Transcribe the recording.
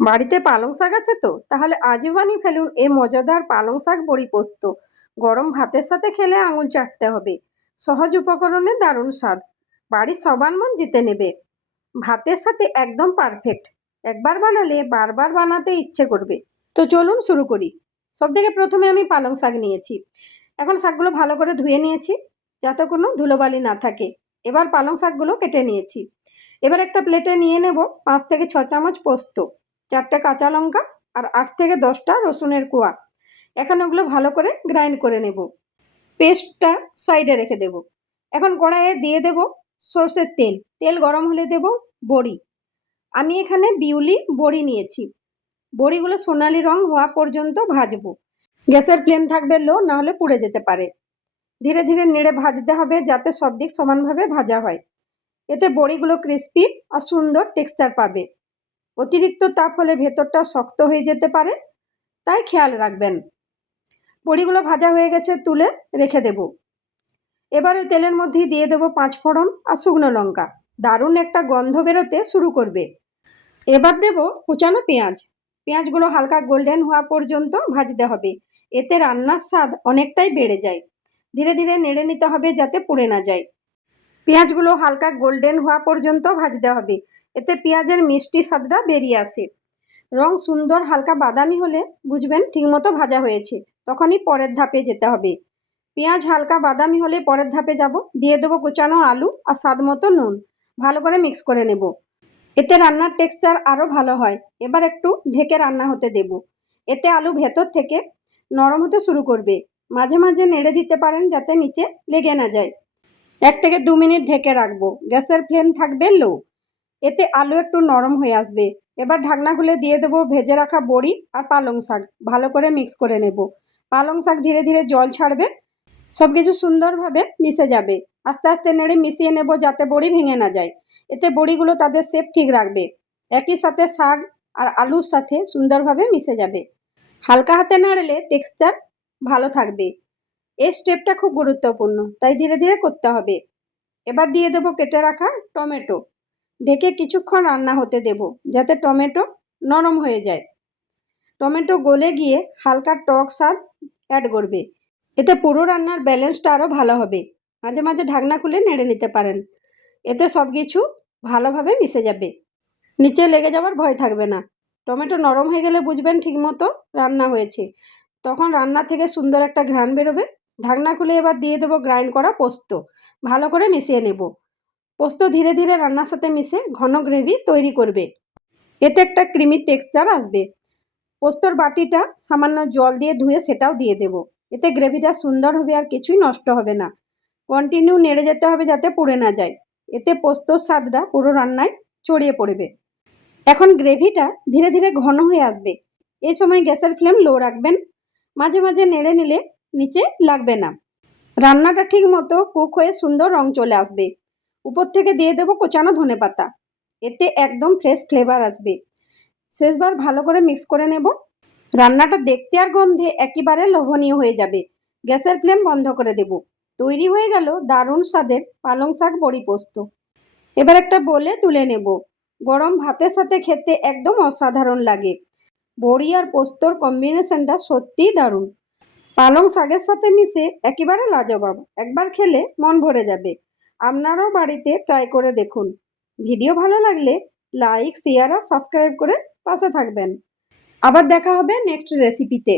বাড়িতে পালং শাক আছে তো? তাহলে আজই বানিয়ে ফেলুন এই মজাদার পালং শাক বড়ি পোস্ত। গরম ভাতের সাথে খেলে আঙুল চাটতে হবে। সহজ উপকরণে দারুণ স্বাদ। বাড়ির সবার মন জিতে নেবে। ভাতের সাথে একদম পারফেক্ট। একবার বানালে বারবার বানাতে ইচ্ছে করবে। তো চলুন শুরু করি। সবথেকে প্রথমে আমি পালং শাক নিয়েছি। এখন শাকগুলো ভালো করে ধুয়ে নিয়েছি, যাতে কোনো ধুলোবালি না থাকে। এবার পালং শাকগুলো কেটে নিয়েছি। এবার একটা প্লেটে নিয়ে নেব 5 থেকে 6 চামচ পোস্ত, 4টে কাঁচা লঙ্কা আর 8 থেকে 10টা রসুনের কোয়া। এখন ওগুলো ভালো করে গ্রাইন্ড করে নেব। পেস্টটা সাইডে রেখে দেব। এখন কড়াইয়ে দিয়ে দেব সর্ষের তেল। তেল গরম হলে দেব বড়ি। আমি এখানে বিউলি বড়ি নিয়েছি। বড়িগুলো সোনালি রং হওয়া পর্যন্ত ভাজবো। গ্যাসের ফ্লেম থাকবে লো, না হলে পুড়ে যেতে পারে। ধীরে ধীরে নেড়ে ভাজতে হবে, যাতে সব দিক সমানভাবে ভাজা হয়। এতে বড়িগুলো ক্রিস্পি আর সুন্দর টেক্সচার পাবে। অতিরিক্ত তাপ হলে ভেতরটা শক্ত হয়ে যেতে পারে, তাই খেয়াল রাখবেন। বড়িগুলো ভাজা হয়ে গেছে, তুলে রেখে দেব। এবার ওই তেলের মধ্যেই দিয়ে দেবো 5 ফোড়ন আর শুকনো লঙ্কা। দারুণ একটা গন্ধ বেরোতে শুরু করবে। এবার দেব কুচানো পেঁয়াজ। পেঁয়াজগুলো হালকা গোল্ডেন হওয়া পর্যন্ত ভাজতে হবে। এতে রান্নার স্বাদ অনেকটাই বেড়ে যায়। ধীরে ধীরে নেড়ে নিতে হবে, যাতে পুড়ে না যায়। পেঁয়াজগুলো হালকা গোল্ডেন হওয়া পর্যন্ত ভাজতে হবে। এতে পেঁয়াজের মিষ্টি স্বাদটা বেরিয়ে আসে। রং সুন্দর হালকা বাদামি হলে বুঝবেন ঠিকমতো ভাজা হয়েছে। তখনই পরের ধাপে যেতে হবে। পেঁয়াজ হালকা বাদামি হলে পরের ধাপে যাব। দিয়ে দেবো কুচানো আলু আর স্বাদ মতো নুন। ভালো করে মিক্স করে নেব। এতে রান্নার টেক্সচার আরও ভালো হয়। এবার একটু ঢেকে রান্না হতে দেব। এতে আলু ভেতর থেকে নরম হতে শুরু করবে। মাঝে মাঝে নেড়ে দিতে পারেন, যাতে নিচে লেগে না যায়। 1 থেকে 2 মিনিট ঢেকে রাখবো। গ্যাসের ফ্লেম থাকবে লো। এতে আলু একটু নরম হয়ে আসবে। এবার ঢাকনা খুলে দিয়ে দেবো ভেজে রাখা বড়ি আর পালং শাক। ভালো করে মিক্স করে নেব। পালং শাক ধীরে ধীরে জল ছাড়বে। সব কিছু সুন্দরভাবে মিশে যাবে। আস্তে আস্তে নেড়ে মিশিয়ে নেব, যাতে বড়ি ভেঙে না যায়। এতে বড়িগুলো তাদের শেপ ঠিক রাখবে। একই সাথে শাক আর আলুর সাথে সুন্দরভাবে মিশে যাবে। হালকা হাতে নাড়লে টেক্সচার ভালো থাকবে। এই স্টেপটা খুব গুরুত্বপূর্ণ, তাই ধীরে ধীরে করতে হবে। এবার দিয়ে দেবো কেটে রাখা টমেটো। ঢেকে কিছুক্ষণ রান্না হতে দেব, যাতে টমেটো নরম হয়ে যায়। টমেটো গলে গিয়ে হালকা টক স্বাদ অ্যাড করবে। এতে পুরো রান্নার ব্যালেন্সটা আরও ভালো হবে। মাঝে মাঝে ঢাকনা খুলে নেড়ে নিতে পারেন। এতে সব কিছু ভালোভাবে মিশে যাবে। নিচে লেগে যাওয়ার ভয় থাকবে না। টমেটো নরম হয়ে গেলে বুঝবেন ঠিকমতো রান্না হয়েছে। তখন রান্না থেকে সুন্দর একটা ঘ্রাণ বেরোবে। ঢাকনা খুলে এবার দিয়ে দেবো গ্রাইন্ড করা পোস্ত। ভালো করে মিশিয়ে নেব। পোস্ত ধীরে ধীরে রান্নার সাথে মিশে ঘন গ্রেভি তৈরি করবে। এতে একটা ক্রিমি টেক্সচার আসবে। পোস্তর বাটিটা সামান্য জল দিয়ে ধুয়ে সেটাও দিয়ে দেব। এতে গ্রেভিটা সুন্দর হবে আর কিছুই নষ্ট হবে না। কন্টিনিউ নেড়ে যেতে হবে, যাতে পুড়ে না যায়। এতে পোস্তর স্বাদটা পুরো রান্নায় ছড়িয়ে পড়বে। এখন গ্রেভিটা ধীরে ধীরে ঘন হয়ে আসবে। এই সময় গ্যাসের ফ্লেম লো রাখবেন। মাঝে মাঝে নেড়ে নিলে নিচে লাগবে না। রান্নাটা ঠিক মতো কুক হয়ে সুন্দর রং চলে আসবে। উপর থেকে দিয়ে দেবো কোচানো ধনেপাতা। এতে একদম ফ্রেশ ফ্লেভার আসবে। শেষবার ভালো করে মিক্স করে নেব। রান্নাটা দেখতে আর গন্ধে একেবারে লোভনীয় হয়ে যাবে। গ্যাসের ফ্লেম বন্ধ করে দেব। তৈরি হয়ে গেল দারুণ স্বাদের পালং শাক বড়ি পোস্ত। এবার একটা বলে তুলে নেব। গরম ভাতের সাথে খেতে একদম অসাধারণ লাগে। বড়ি আর পোস্তর কম্বিনেশনটা সত্যিই দারুণ। পালং শাকের সাথে মিশে একেবারে লাজবাব। একবার খেলে মন ভরে যাবে। আপনারাও বাড়িতে ট্রাই করে দেখুন। ভিডিও ভালো লাগলে লাইক, শেয়ার আর সাবস্ক্রাইব করে পাশে থাকবেন। আবার দেখা হবে নেক্সট রেসিপিতে।